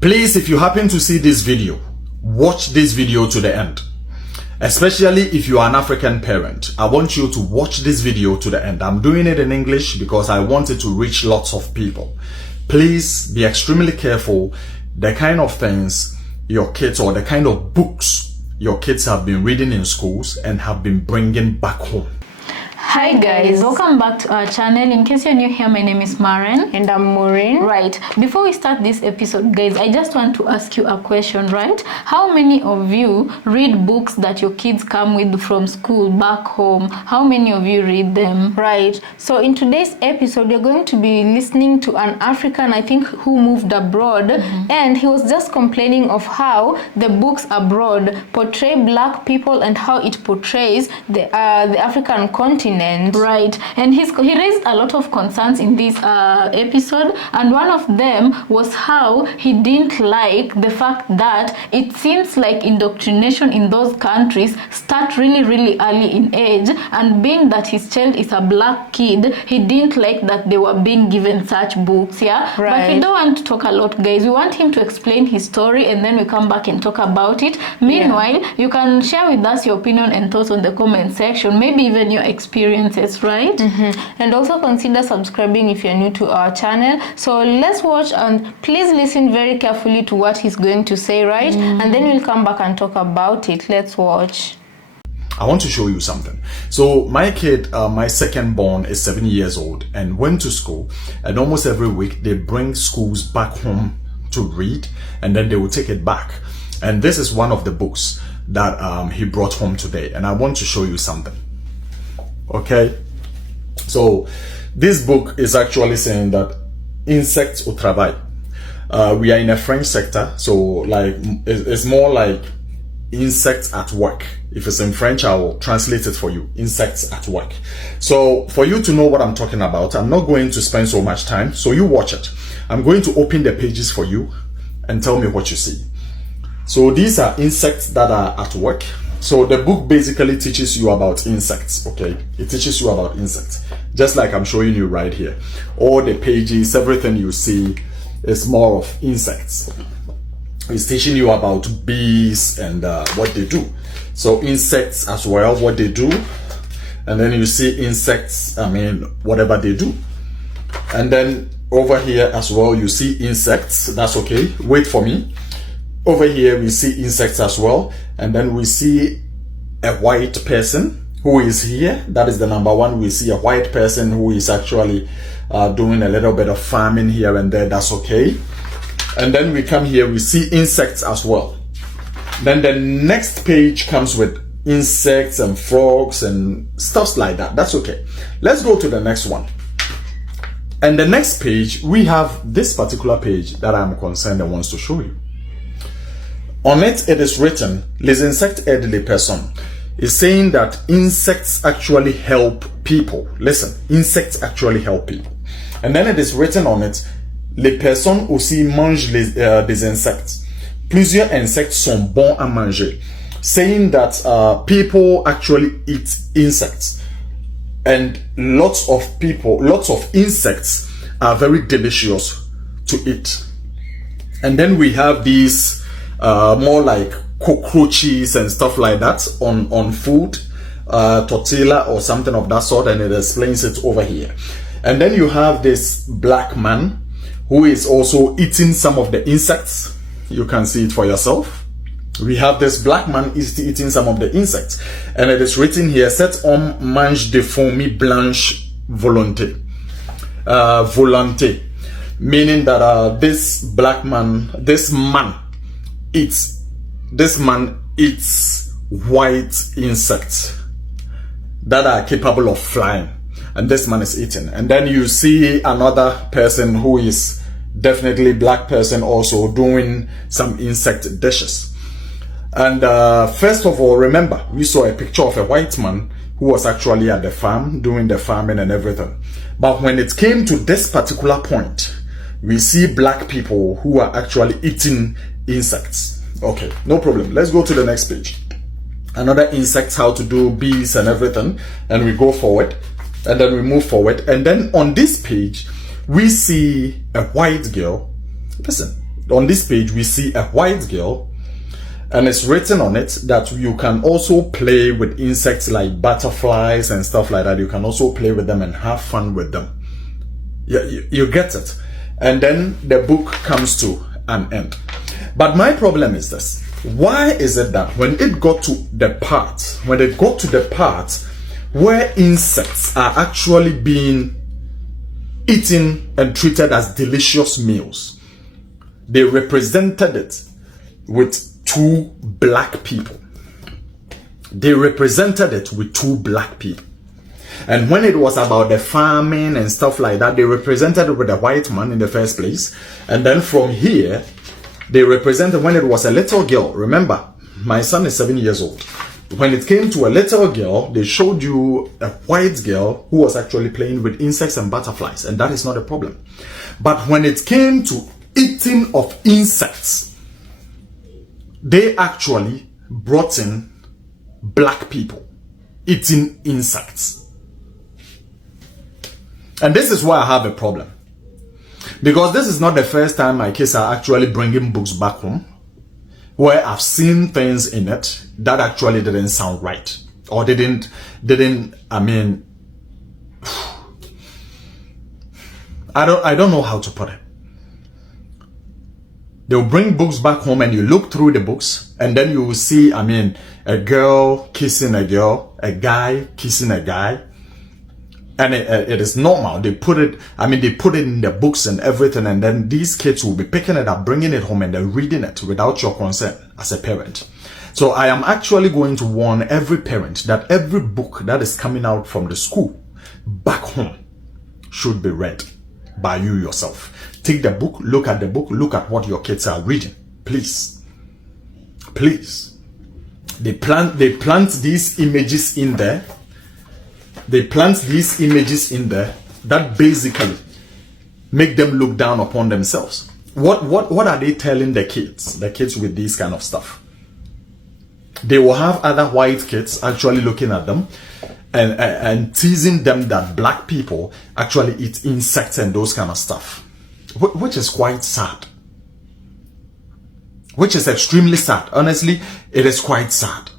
Please, if you happen to see this video, watch this video to the end. Especially if you are an African parent, I want you to watch this video to the end. I'm doing it in English because I want it to reach lots of people. Please be extremely careful the kind of things your kids or the kind of books your kids have been reading in schools and have been bringing back home. Hi guys, welcome back to our channel. In case you're new here, my name is Maren and I'm Maureen. Right, before we start this episode, guys, I just want to ask you a question, right? How many of you read books that your kids come with from school back home? How many of you read them? Right, so in today's episode, you're going to be listening to an African, I think, who moved abroad, and he was just complaining of how the books abroad portray black people and how it portrays the African continent. Right, and he raised a lot of concerns in this episode, and one of them was how he didn't like the fact that it seems like indoctrination in those countries start really early in age, and being that his child is a black kid, he didn't like that they were being given such books. Yeah, right. But we don't want to talk a lot, guys. We want him to explain his story and then we come back and talk about it. Meanwhile, you can share with us your opinion and thoughts on the comment section, maybe even your experiences, right? And also consider subscribing if you're new to our channel. So let's watch, and please listen very carefully to what he's going to say, right? And then we'll come back and talk about it. Let's watch. I want to show you something. So my kid, my second born, is 7 years old and went to school, and almost every week they bring schools back home to read, and then they will take it back. And this is one of the books that he brought home today, and I want to show you something. Okay, so this book is actually saying that insects au travail. We are in a French sector, so like it's more like insects at work. If it's in French, I will translate it for you. Insects at work. So for you to know what I'm talking about, I'm not going to spend so much time, so you watch it. I'm going to open the pages for you and tell me what you see. So these are insects that are at work. So the book basically teaches you about insects, okay? It teaches you about insects, just like I'm showing you right here. All the pages, everything you see is more of insects. It's teaching you about bees and what they do. So insects as well, what they do. And then you see insects, whatever they do. And then over here as well, you see insects. That's okay. Wait for me. Over here, we see insects as well. And then we see a white person who is here. That is the number one. We see a white person who is actually doing a little bit of farming here and there. That's okay. And then we come here, we see insects as well. Then the next page comes with insects and frogs and stuff like that. That's okay. Let's go to the next one. And the next page, we have this particular page that I'm concerned and wants to show you. On it is written, les insectes aident les personnes. It's saying that insects actually help people. Listen, insects actually help people. And then it is written on it, les personnes aussi mangent des insectes. Plusieurs insectes sont bons à manger. Saying that people actually eat insects. And lots of insects are very delicious to eat. And then we have these more like cockroaches and stuff like that on food, tortilla or something of that sort, and it explains it over here. And then you have this black man who is also eating some of the insects. You can see it for yourself. We have this black man is eating some of the insects, and it is written here, cet homme mange des fourmis blanches volonté, meaning that this man eats white insects that are capable of flying, and this man is eating. And then you see another person who is definitely black person also doing some insect dishes. And first of all, remember, we saw a picture of a white man who was actually at the farm doing the farming and everything. But when it came to this particular point, we see black people who are actually eating insects. Okay, no problem. Let's go to the next page. Another insects, how to do bees and everything. And we go forward, and then we move forward. And then on this page, we see a white girl. Listen, on this page, we see a white girl, and it's written on it that you can also play with insects like butterflies and stuff like that. You can also play with them and have fun with them. Yeah, you get it. And then the book comes to an end. But my problem is this. Why is it that when it got to the part where insects are actually being eaten and treated as delicious meals, they represented it with two black people. They represented it with two black people. And when it was about the farming and stuff like that, they represented it with a white man in the first place. And then from here, they represented when it was a little girl. Remember, my son is 7 years old. When it came to a little girl, they showed you a white girl who was actually playing with insects and butterflies, and that is not a problem. But when it came to eating of insects, they actually brought in black people eating insects. And this is why I have a problem. Because this is not the first time my kids are actually bringing books back home where I've seen things in it that actually didn't sound right. Or didn't, I mean, I don't know how to put it. They'll bring books back home and you look through the books and then you will see, I mean, a girl kissing a girl, a guy kissing a guy. And it is normal. They put it in the books and everything, and then these kids will be picking it up, bringing it home, and they're reading it without your consent as a parent. So I am actually going to warn every parent that every book that is coming out from the school back home should be read by you yourself. Take the book, look at the book, look at what your kids are reading. Please. Please. They plant these images in there. They plant these images in there that basically make them look down upon themselves. What are they telling the kids with this kind of stuff? They will have other white kids actually looking at them and teasing them that black people actually eat insects and those kind of stuff, which is quite sad. Which is extremely sad. Honestly, it is quite sad.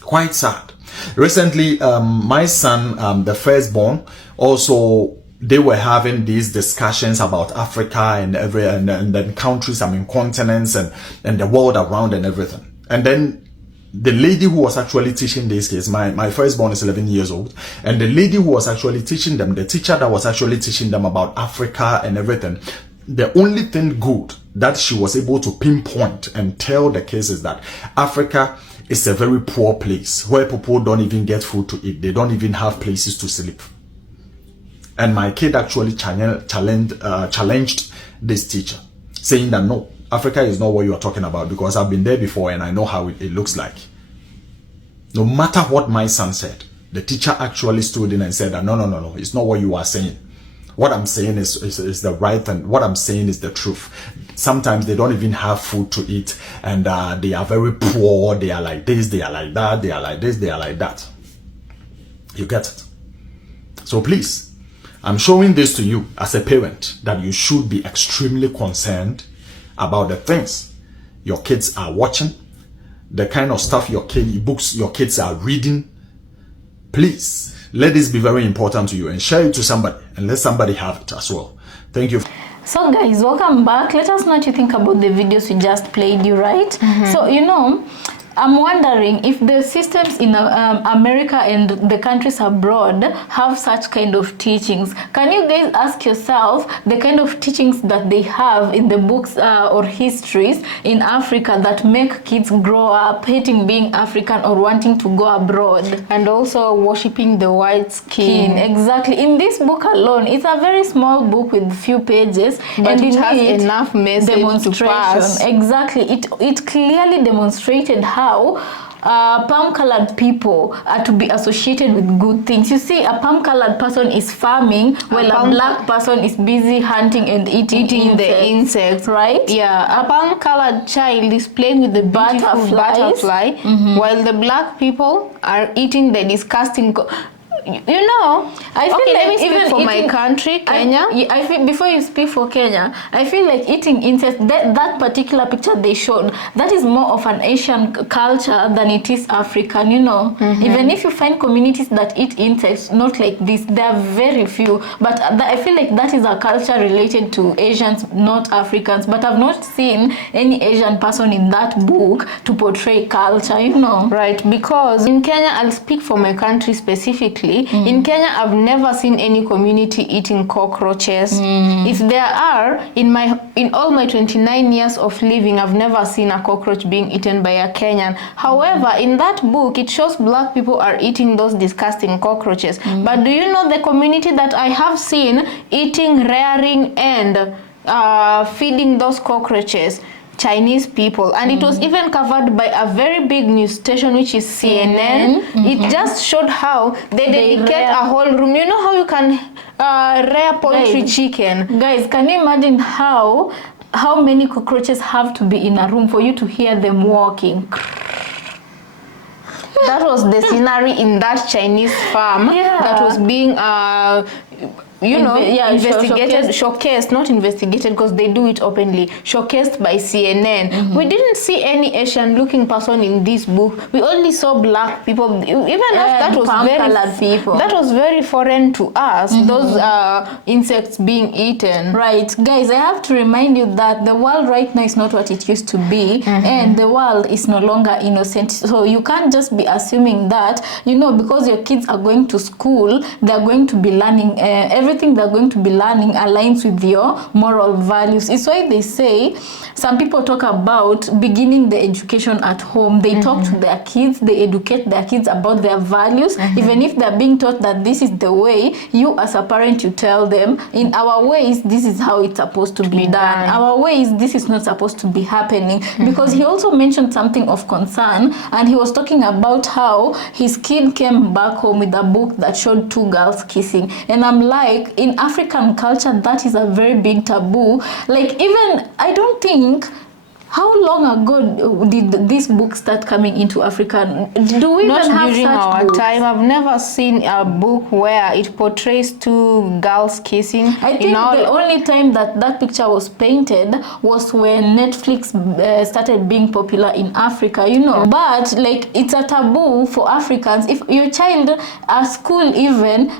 Quite sad. Recently, my son, the firstborn, also they were having these discussions about Africa and then countries, I mean continents and the world around and everything. And then the lady who was actually teaching these kids, my firstborn is 11 years old, and the lady who was actually teaching them, the teacher that was actually teaching them about Africa and everything, the only thing good that she was able to pinpoint and tell the kids is that Africa is a very poor place where people don't even get food to eat. They don't even have places to sleep. And my kid actually challenged this teacher, saying that no, Africa is not what you are talking about, because I've been there before and I know how it looks like. No matter what my son said, the teacher actually stood in and said that no, it's not what you are saying. What I'm saying is the right thing. What I'm saying is the truth. Sometimes they don't even have food to eat, and they are very poor. They are like this, they are like that, they are like this, they are like that. You get it? So please, I'm showing this to you as a parent that you should be extremely concerned about the things your kids are watching, the kind of stuff books your kids are reading. Please, let this be very important to you and share it to somebody and let somebody have it as well. Thank you. So guys, welcome back. Let us know what you think about the videos we just played you, right? So, you know, I'm wondering if the systems in America and the countries abroad have such kind of teachings. Can you guys ask yourself the kind of teachings that they have in the books or histories in Africa that make kids grow up hating being African or wanting to go abroad? And also worshipping the white skin. Exactly. In this book alone, it's a very small book with few pages, but and it has enough message to pass. Exactly. It clearly demonstrated how palm-colored people are to be associated with good things. You see, a palm-colored person is farming, while a black person is busy hunting and eating the insects, right? Yeah, a palm-colored child is playing with the beautiful butterfly, while the black people are eating the disgusting You know, I feel okay, like let me speak even for my eating- country, Kenya. I feel before you speak for Kenya, I feel like eating insects. That particular picture they showed, that is more of an Asian culture than it is African. You know, even if you find communities that eat insects, not like this, there are very few. But I feel like that is a culture related to Asians, not Africans. But I've not seen any Asian person in that book to portray culture. You know, Right, because in Kenya, I'll speak for my country specifically. In Kenya, I've never seen any community eating cockroaches. If there are, in all my 29 years of living, I've never seen a cockroach being eaten by a Kenyan. However, in that book, it shows black people are eating those disgusting cockroaches. But do you know the community that I have seen eating, rearing, and feeding those cockroaches? Chinese people, and it was even covered by a very big news station, which is CNN. It just showed how they dedicate a whole room. You know how you can rear poultry chicken? Guys, can you imagine how many cockroaches have to be in a room for you to hear them walking? That was the scenery in that Chinese farm that was being investigated, showcased, not investigated because they do it openly, showcased by CNN. We didn't see any Asian looking person in this book. We only saw black people. Even that was colored people. That was very foreign to us, those insects being eaten. Right, guys, I have to remind you that the world right now is not what it used to be, and the world is no longer innocent. So you can't just be assuming that, you know, because your kids are going to school, they're going to be learning everything they're going to be learning aligns with your moral values. It's why they say, some people talk about beginning the education at home. They talk to their kids, they educate their kids about their values. Even if they're being taught that this is the way, you as a parent, you tell them, in our ways, this is how it's supposed to be done. Our ways, this is not supposed to be happening. Because he also mentioned something of concern, and he was talking about how his kid came back home with a book that showed two girls kissing. And I'm like, in African culture, that is a very big taboo. Like, even, I don't think, how long ago did this book start coming into Africa? Do we Not even have during such our books? time. I've never seen a book where it portrays two girls kissing. I think the only time that picture was painted was when Netflix started being popular in Africa, you know. But like, it's a taboo for Africans. If your child at school even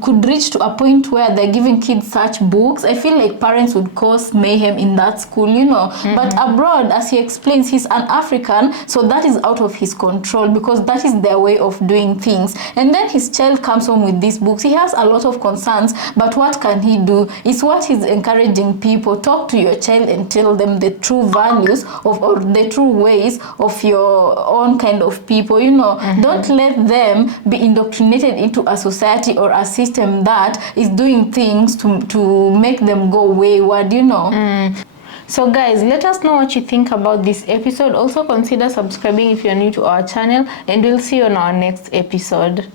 could reach to a point where they're giving kids such books, I feel like parents would cause mayhem in that school, you know. But abroad, as he explains, he's an African, so that is out of his control because that is their way of doing things. And then his child comes home with these books. He has a lot of concerns, but what can he do? It's what he's encouraging people. Talk to your child and tell them the true values or the true ways of your own kind of people, you know. Don't let them be indoctrinated into a society or a system that is doing things to make them go wayward, you know. So guys, let us know what you think about this episode. Also consider subscribing if you're new to our channel, and we'll see you on our next episode.